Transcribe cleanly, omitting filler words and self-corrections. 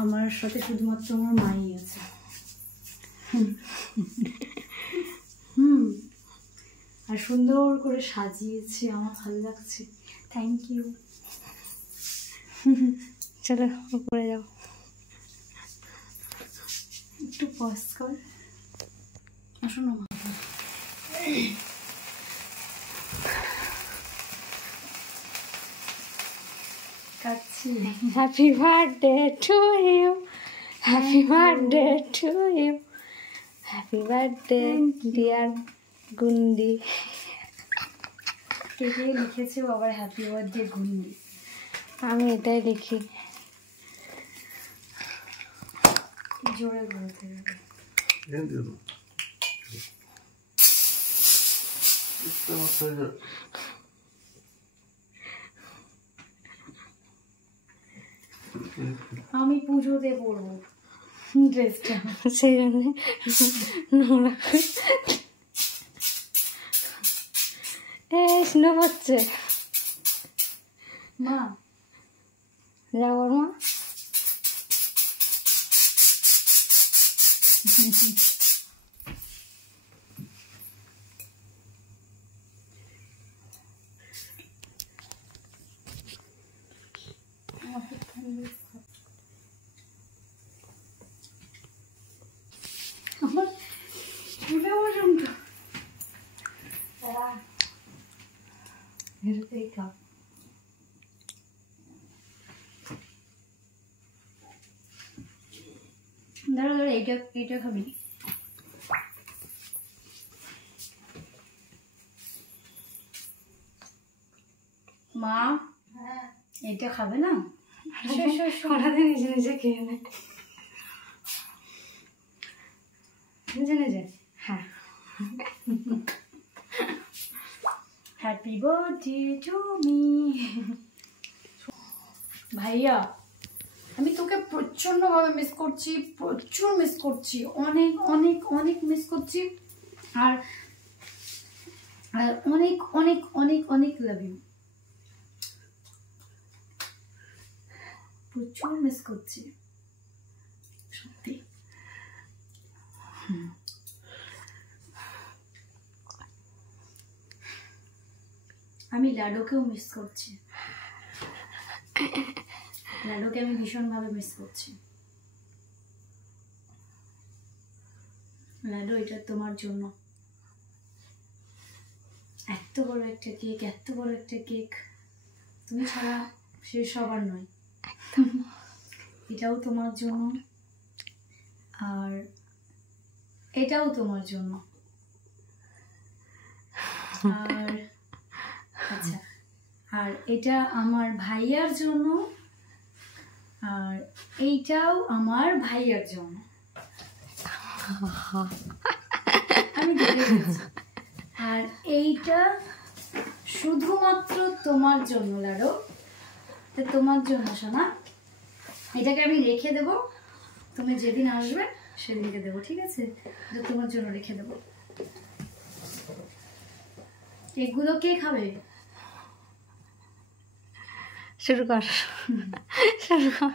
আমার সাথে শুধুমাত্র আমার মাই আছে। আর সুন্দর করে সাজিয়েছি, আমার ভালো লাগছে। Thank you. চলো উপরে যাও, একটু পজ কর। আসো না মা। কাচ্ছি। Happy birthday to you, happy birthday to you, happy birthday dear Gundi. কে কে লিখেছে আবার হ্যাপি বার্থডে গুন্ডি? আমি এটাই লিখি। জোরে বলতে হবে। আমি পুজোতে পরবো ড্রেসটা, সেই জন্য নোংরা স্নো হচ্ছে। মা যাও ওর মা। আমার চুলে পর্যন্ত এটাই কাপ। দাঁড়া দাঁড়া, এইটা খাবি? মা এইটা খাবে না? ওরাতে নিজে নিজে খেয়ে নেয়, নিজে নিজে। হ্যাঁ, হ্যাপি বার্থডে টু মি। ভাইয়া আমি তোকে প্রচন্ডভাবে মিস করছি, প্রচুর মিস করছি, অনেক অনেক অনেক মিস করছি। আর অনেক অনেক অনেক অনেক লাভ ইউ। প্রচুর মিস করছি সত্যি। আমি লাডোকেও মিস করছি, লাডোকে আমি ভীষণভাবে মিস করছি। লাডো এটা তোমার জন্য। এত বড় একটা কেক, এত বড় একটা কেক, তুমি ছাড়া সে সবার নয়। এটাও তোমার জন্য, আর এটাও তোমার জন্য। আর আচ্ছা, আর এটা আমার ভাইয়ার জন্য, আর এইটাও আমার ভাইয়ার জন্য। আমি আর এইটা শুধুমাত্র তোমার জন্য লাডো, তোমার জন্য সোনা। এটাকে আমি রেখে দেবো, তুমি যেদিন আসবে সেদিনকে দেবো, ঠিক আছে? এটা তোমার জন্য রেখে দেবো। এগুলো কে খাবে? শুরু কর, শুরু কর।